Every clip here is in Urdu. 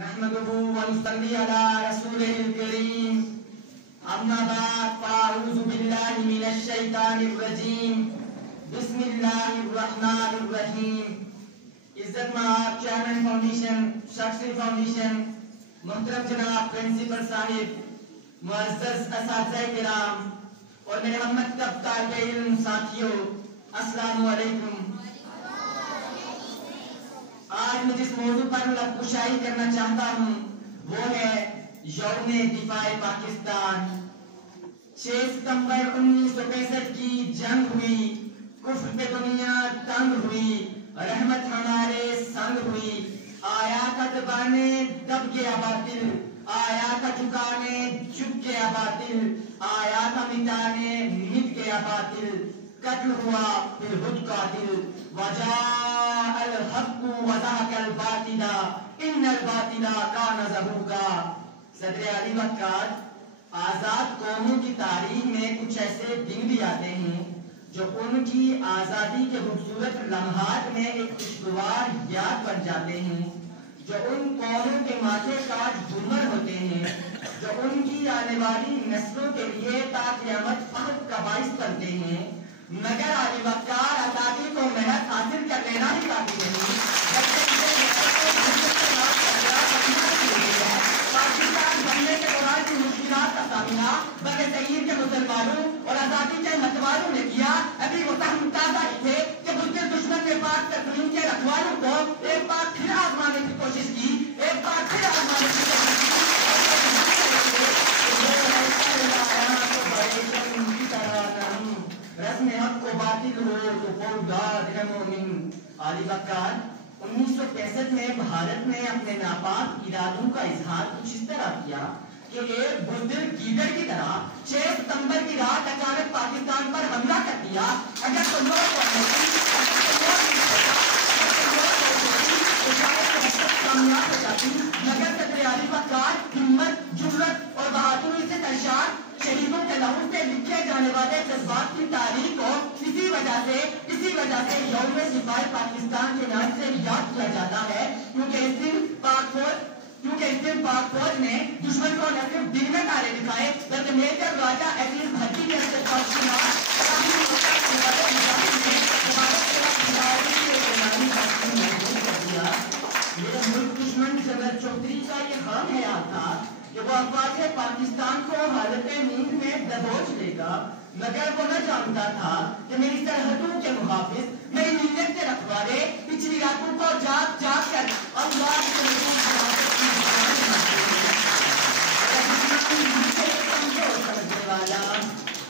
نحمده ونصلي على رسوله الكريم اما بعد فاعوذ بالله من الشیطان الرجیم بسم اللہ الرحمن الرحیم. عزت مآب چیئرمین فاؤنڈیشن شخصی فاؤنڈیشن محترم جناب پرنسپل صاحب, معزز اساتذہ کرام اور میرے ہم مکتب طالب علم ساتھیوں, السلام علیکم. آج میں جس موضوع پر لب کشائی کرنا چاہتا ہوں وہ ہے یوم دفاع پاکستان. 6 ستمبر 1965 کی جنگ ہوئی, کفر پہ دنیا تنگ ہوئی, رحمت ہمارے سنگ ہوئی. آیا کا دبانے دب گیا باطل, آیا کا جھکانے جھک گیا باطل, آیا کا مٹانے مٹ گیا باطل. قتل ہوا پھر خود قاتل, وجاء الحق وزهق الباطل ان الباطل کان زہوقا. صدر علی مکار, آزاد قوموں کی تاریخ میں کچھ ایسے دن بھی آتے ہیں جو ان کی آزادی کے خوبصورت لمحات میں ایک خوشگوار یاد بن جاتے ہیں, جو ان قوموں کے ماتھے تاج جمر ہوتے ہیں, جو ان کی آنے والی نسلوں کے لیے تا قیامت فخر کا باعث بنتے ہیں. مگر علی وقار آزادی کو محنت حاصل کر لینا ہی کافی نہیں, پاکستان بننے کے دوران کی مشکلات کا سامنا بغیر تغیر کے مسلمانوں اور آزادی کے متوالوں نے کیا. ابھی وہ تازہ ہی تھے کہ بزدل دشمن کے پاک تسلیم کے رکھوالوں کو ایک بار پھر آزمانے کی کوشش کی, ایک بار پھر آزمانے کی کوشش کی. رسم حق کو باطل ہو تو فوجدار ہے مومن. علی وقار 1965 میں بھارت نے اپنے ناپاک ارادوں کا اظہار کچھ اس طرح کیا کہ ایک بزدل گیدڑ کی طرح 6 ستمبر کی رات اچانک پاکستان پر حملہ کر دیا. اگر تو لوگ کامیاب ہو جاتی, مگر صدر علی وقار ہمت, جرأت اور بہادری سے سرشار شہیدوں کے لہو سے لکھے جانے والے جذبات کی تاریخ کو اسی وجہ سے یوم دفاع پاکستان کے نام سے یاد کیا جاتا ہے, کیونکہ اس دن پاک فوج نے دشمن کو نہ صرف دن میں تارے دکھائے بلکہ میجر راجہ ایٹلیسٹ بھرتی کے میرے ملک دشمن جنرل چودھری کا یہ خام خیال تھا کہ وہ افواج پاکستان کو حالت نیند میں دبوچ لے گا, مگر وہ نہ جانتا تھا کہ میری سرحدوں کے محافظ, میری ملت کے رکھوالے پچھلی راتوں کو جاگ جاگ کر اللہ کے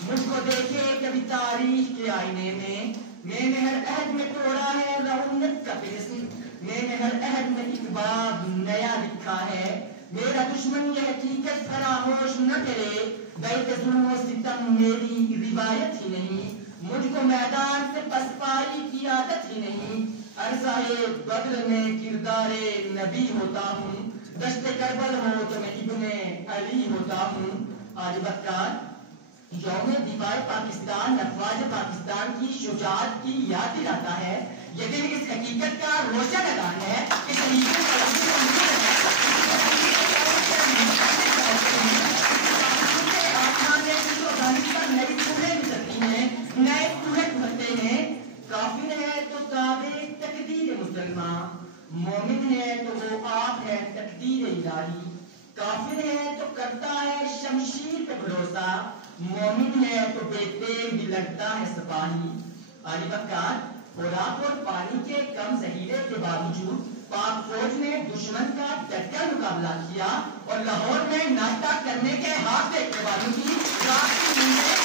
مجھ کو دیکھے کبھی تاریخ کے آئینے میں نے ہر عہد میں توڑا ہے رونق کا فیصل, میں نے ہر عہد میں ایک باب نیا لکھا ہے. میرا دشمن یہ حقیقت فراموش نہ کرے, بیت ظلم و ستم میری روایت ہی نہیں, مجھ کو میدان سے پسپائی کی عادت ہی نہیں. عرصۂ بدر میں کردار نبی ہوتا ہوں, دشت کربل ہو تو میں ابن علی ہوتا ہوں. علی وقار یوم دفاع پاکستان افواج پاکستان کی شجاعت کی یاد دلاتا ہے. یہ دن اس حقیقت کا روشن اعلان ہے کہ شہیدوں نئی کوہیں گزرتی ہیں, نئے کوہیں بھرتے ہیں. کافر ہے تو تابع تقدیر مسلمان, مومن ہے تو وہ آپ ہے تقدیر الہی. کافر ہے تو کرتا ہے شمشیر پہ بھروسہ, مومن ہے تو بے تیل بھی لگتا ہے سپاہی. علی وقار خوراک اور پانی کے کم ذخیرے کے باوجود پاک فوج نے دشمن کا ڈٹ کر مقابلہ کیا اور لاہور میں ناشتہ کرنے کے ہاتھ دیکھنے والوں کی رات کی نیندیں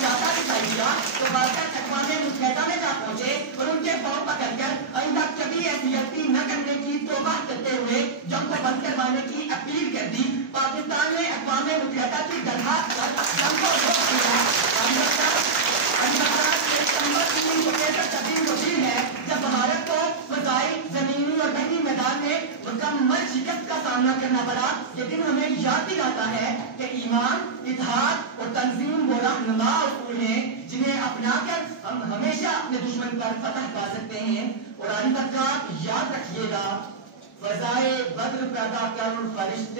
زیادہ دکھائی دیا تو بارکر اقوام متحدہ میں جا پہنچے اور ان کے پاؤں پکڑ کر آئندہ کبھی ایسی غلطی نہ کرنے کی توبہ کرتے ہوئے جنگ کو بند کروانے کی اپیل کر دی. پاکستان نے اقوام متحدہ کی درخواست پر جنگ کو روک دیا. جب بھارت کو فضائی, زمینی اور بحری میدان میں مکمل شکست کا سامنا کرنا پڑا, یہ دن ہمیں یاد دلاتا ہے کہ ایمان, اتحاد اور تنظیم وہ رہنما اصول ہیں جنہیں اپنا کر ہم ہمیشہ اپنے دشمن پر فتح پا سکتے ہیں. اور ابھی تک آپ یاد رکھیے گا فضائے بدر پیدا کر فرشتے